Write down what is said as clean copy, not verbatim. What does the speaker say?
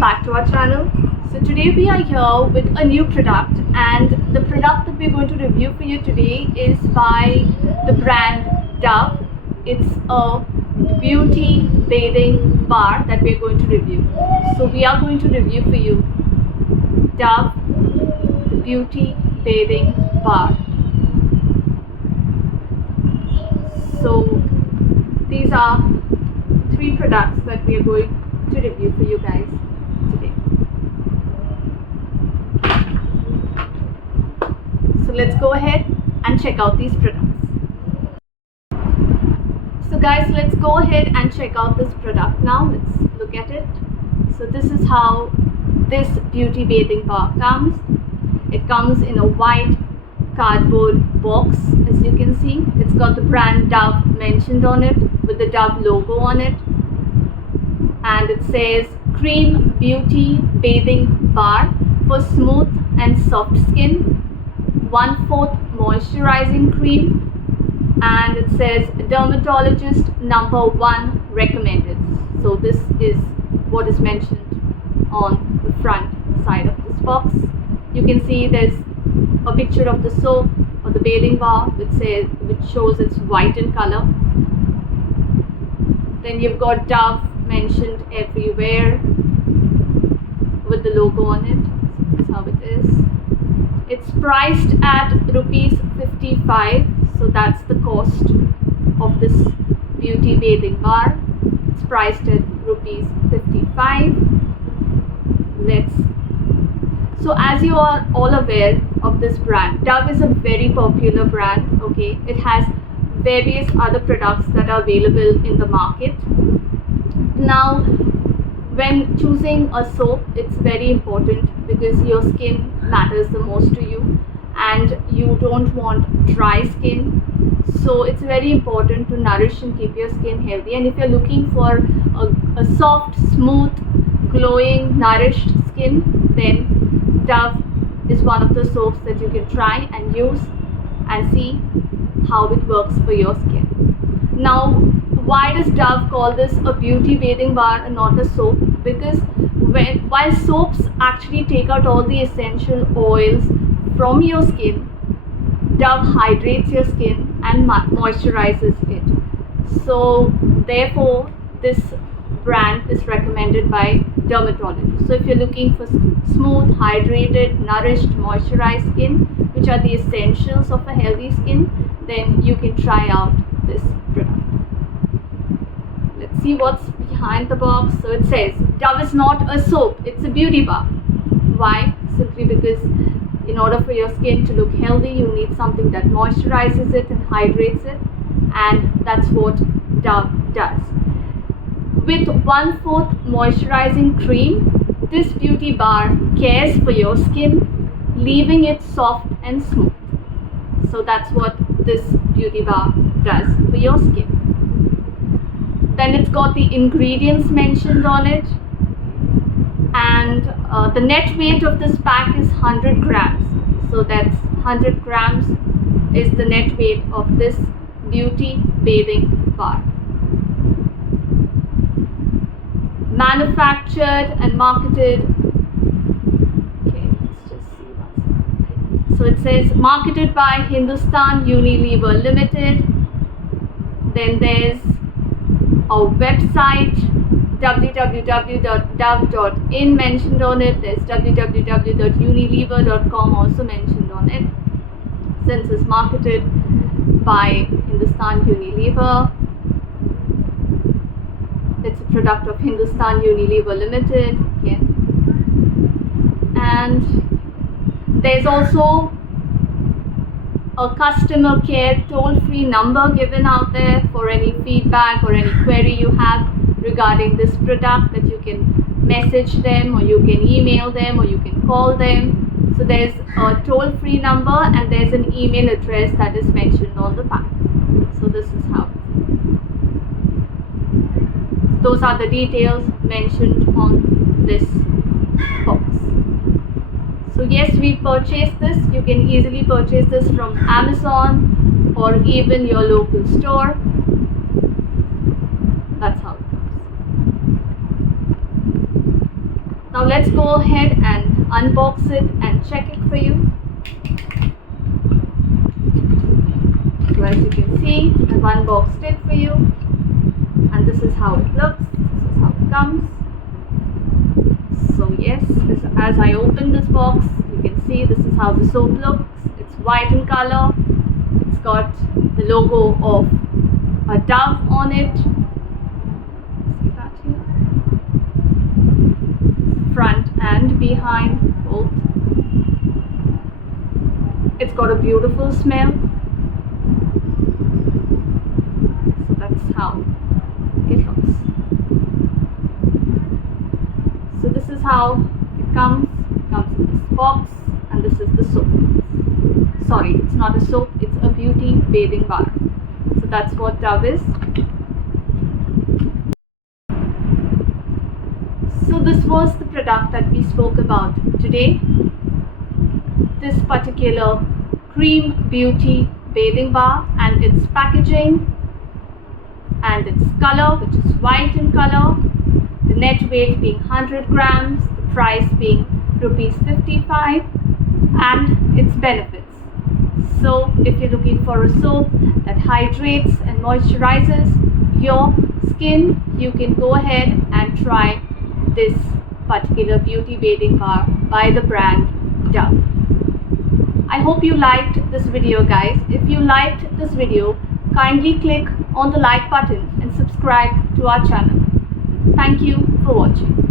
welcome back to our channel. So today we are here with a new product, and the product that we're going to review for you today is by the brand Dove. It's a beauty bathing bar that we're going to review. So we are going to review for you Dove beauty bathing bar. So these are three products that we are going to review for you guys today. So let's go ahead and check out these products. So guys, let's go ahead and check out this product now. Let's look at it. So this is how this beauty bathing bar comes. It comes in a white cardboard box, as you can see. It's got the brand Dove mentioned on it with the Dove logo on it, and it says cream beauty bathing bar for smooth and soft skin, 1/4 moisturizing cream, and it says dermatologist #1 recommended. So this is what is mentioned on the front side of this box. You can see there's a picture of the soap or the bathing bar which shows it's white in color. Then you've got Dove mentioned everywhere with the logo on it. So that's how it is. It's priced at rupees 55. So that's the cost of this beauty bathing bar. It's priced at rupees 55. So as you are all aware of this brand, Dove is a very popular brand. Okay, it has various other products that are available in the market. Now, when choosing a soap, it's very important because your skin matters the most to you, and you don't want dry skin. So it's very important to nourish and keep your skin healthy. And if you're looking for a soft, smooth, glowing, nourished skin, then Dove is one of the soaps that you can try and use and see how it works for your skin. Now, why does Dove call this a beauty bathing bar and not a soap? Because while soaps actually take out all the essential oils from your skin, Dove hydrates your skin and moisturizes it. So therefore, this brand is recommended by dermatologists. So if you're looking for smooth, hydrated, nourished, moisturized skin, which are the essentials of a healthy skin, then you can try out this product. Let's see what's behind the box. So it says Dove is not a soap, it's a beauty bar. Why? Simply because in order for your skin to look healthy, you need something that moisturizes it and hydrates it, and that's what Dove does. With 1/4 moisturizing cream, this beauty bar cares for your skin, leaving it soft and smooth. So that's what this beauty bar does for your skin. Then it's got the ingredients mentioned on it, and the net weight of this pack is 100 grams. So that's 100 grams is the net weight of this beauty bathing bar. Manufactured and marketed. Okay, let's just see what's. So it says marketed by Hindustan Unilever Limited. Then there's a website www.dove.in mentioned on it. There's www.unilever.com also mentioned on it. Since it's marketed by Hindustan Unilever, it's a product of Hindustan Unilever Limited again. And there's also a customer care toll-free number given out there for any feedback or any query you have regarding this product, that you can message them or you can email them or you can call them. So there's a toll-free number and there's an email address that is mentioned on the pack. So this is how those are the details mentioned on this box. So yes, we purchased this. You can easily purchase this from Amazon or even your local store. That's how it goes. Now let's go ahead and unbox it and check it for you. So as you can see, I've unboxed it for you, and this is how it looks, this is how it comes. So yes, as I open this box, you can see this is how the soap looks. It's white in color, it's got the logo of a dove on it. See that here? Front and behind both. It's got a beautiful smell. So that's how it looks. So this is how it comes. It comes in this box, and this is the soap. Sorry, it's not a soap, it's a beauty bathing bar. So that's what Dove is. So this was the product that we spoke about today. This particular cream beauty bathing bar, and its packaging and its color, which is white in color, the net weight being 100 grams, the price being rupees 55, and its benefits. So if you're looking for a soap that hydrates and moisturizes your skin, you can go ahead and try this particular beauty bathing bar by the brand Dove. I hope you liked this video, guys. If you liked this video, kindly click on the like button and subscribe to our channel. Thank you for watching.